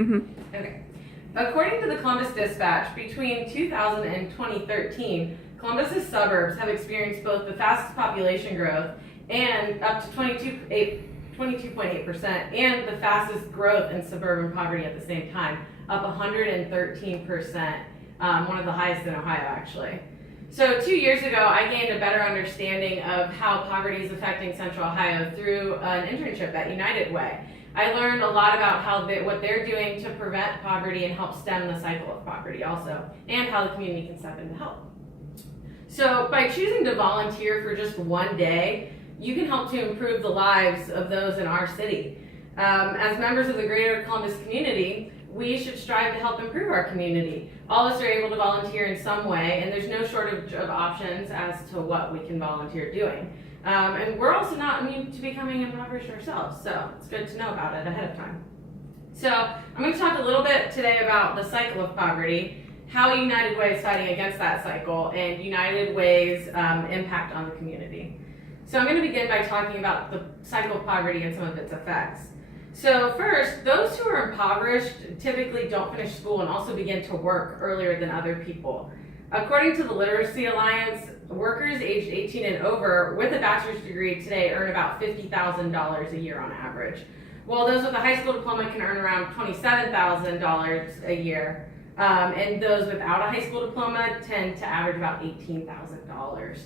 Okay. According to the Columbus Dispatch, between 2000 and 2013, Columbus's suburbs have experienced both the fastest population growth and up to 22.8%, and the fastest growth in suburban poverty at the same time, up 113%, one of the highest in Ohio, actually. So 2 years ago, I gained a better understanding of how poverty is affecting Central Ohio through an internship at United Way. I learned a lot about what they're doing to prevent poverty and help stem the cycle of poverty also, and how the community can step in to help. So by choosing to volunteer for just one day, you can help to improve the lives of those in our city. As members of the greater Columbus community, we should strive to help improve our community. All of us are able to volunteer in some way, and there's no shortage of options as to what we can volunteer doing. And we're also not immune to becoming impoverished ourselves, so it's good to know about it ahead of time. So I'm going to talk a little bit today about the cycle of poverty, how United Way is fighting against that cycle, and United Way's impact on the community. So I'm going to begin by talking about the cycle of poverty and some of its effects. So first, those who are impoverished typically don't finish school and also begin to work earlier than other people. According to the Literacy Alliance, workers aged 18 and over with a bachelor's degree today earn about $50,000 a year on average, while those with a high school diploma can earn around $27,000 a year, and those without a high school diploma tend to average about $18,000.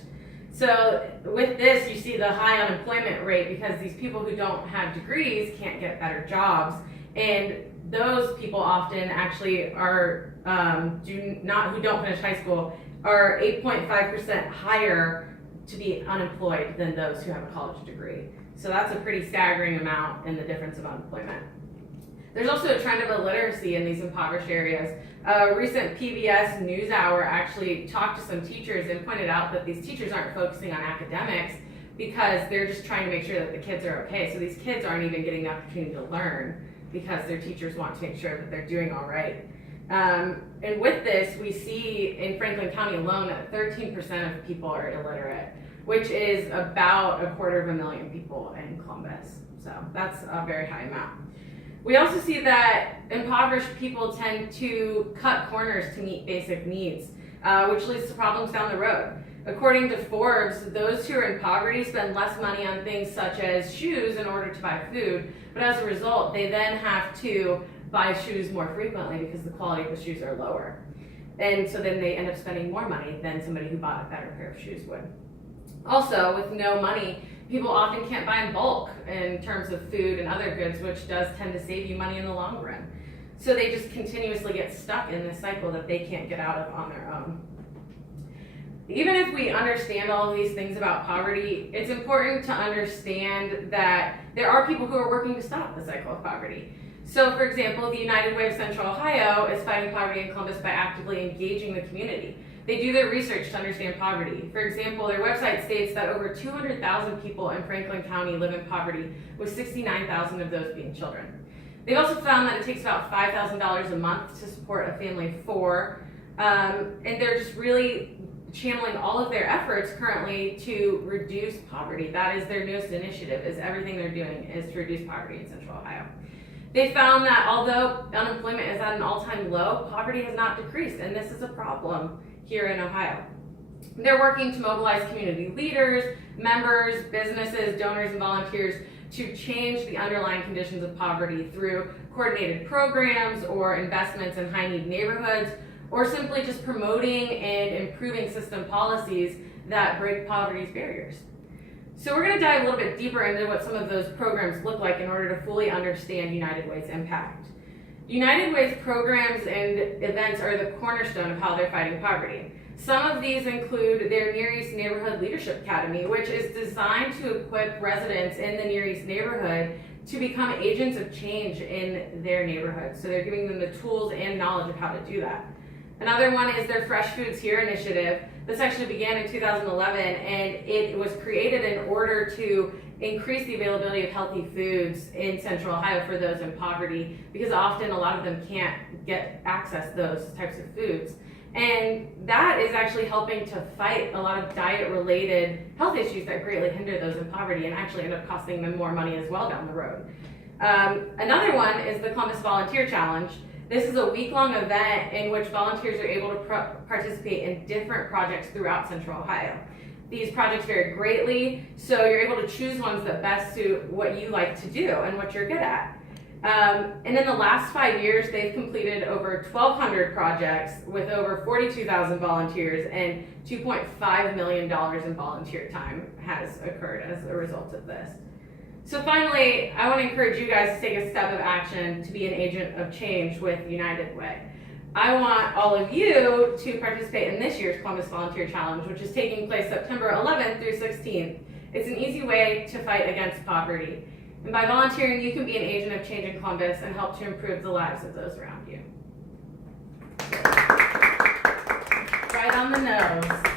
So with this, you see the high unemployment rate because these people who don't have degrees can't get better jobs, and those people often actually are who don't finish high school are 8.5% higher to be unemployed than those who have a college degree. So that's a pretty staggering amount in the difference of unemployment. There's also a trend of illiteracy in these impoverished areas. A recent PBS NewsHour actually talked to some teachers and pointed out that these teachers aren't focusing on academics because they're just trying to make sure that the kids are okay. So these kids aren't even getting the opportunity to learn because their teachers want to make sure that they're doing all right. And with this, we see in Franklin County alone that 13% of people are illiterate, which is about 250,000 people in Columbus. So that's a very high amount. We also see that impoverished people tend to cut corners to meet basic needs, which leads to problems down the road. According to Forbes, those who are in poverty spend less money on things such as shoes in order to buy food, but as a result, they then have to buy shoes more frequently because the quality of the shoes are lower. And so then they end up spending more money than somebody who bought a better pair of shoes would. Also, with no money, people often can't buy in bulk in terms of food and other goods, which does tend to save you money in the long run. So they just continuously get stuck in this cycle that they can't get out of on their own. Even if we understand all of these things about poverty, it's important to understand that there are people who are working to stop the cycle of poverty. So, for example, the United Way of Central Ohio is fighting poverty in Columbus by actively engaging the community. They do their research to understand poverty. For example, their website states that over 200,000 people in Franklin County live in poverty, with 69,000 of those being children. They've also found that it takes about $5,000 a month to support a family of four, and they're just really channeling all of their efforts currently to reduce poverty. That is their newest initiative, is everything they're doing is to reduce poverty in Central Ohio. They found that although unemployment is at an all-time low, poverty has not decreased, and this is a problem here in Ohio. They're working to mobilize community leaders, members, businesses, donors, and volunteers to change the underlying conditions of poverty through coordinated programs or investments in high-need neighborhoods, or simply just promoting and improving system policies that break poverty's barriers. So we're going to dive a little bit deeper into what some of those programs look like in order to fully understand United Way's impact. United Way's programs and events are the cornerstone of how they're fighting poverty. Some of these include their Near East Neighborhood Leadership Academy, which is designed to equip residents in the Near East neighborhood to become agents of change in their neighborhood. So they're giving them the tools and knowledge of how to do that. Another one is their Fresh Foods Here initiative. This actually began in 2011, and it was created in order to increase the availability of healthy foods in Central Ohio for those in poverty, because often a lot of them can't get access to those types of foods. And that is actually helping to fight a lot of diet-related health issues that greatly hinder those in poverty and actually end up costing them more money as well down the road. Another one is the Columbus Volunteer Challenge. This is a week-long event in which volunteers are able to participate in different projects throughout Central Ohio. These projects vary greatly, so you're able to choose ones that best suit what you like to do and what you're good at. And in the last 5 years, they've completed over 1,200 projects with over 42,000 volunteers, and $2.5 million in volunteer time has occurred as a result of this. So finally, I want to encourage you guys to take a step of action to be an agent of change with United Way. I want all of you to participate in this year's Columbus Volunteer Challenge, which is taking place September 11th through 16th. It's an easy way to fight against poverty. And by volunteering, you can be an agent of change in Columbus and help to improve the lives of those around you. Right on the nose.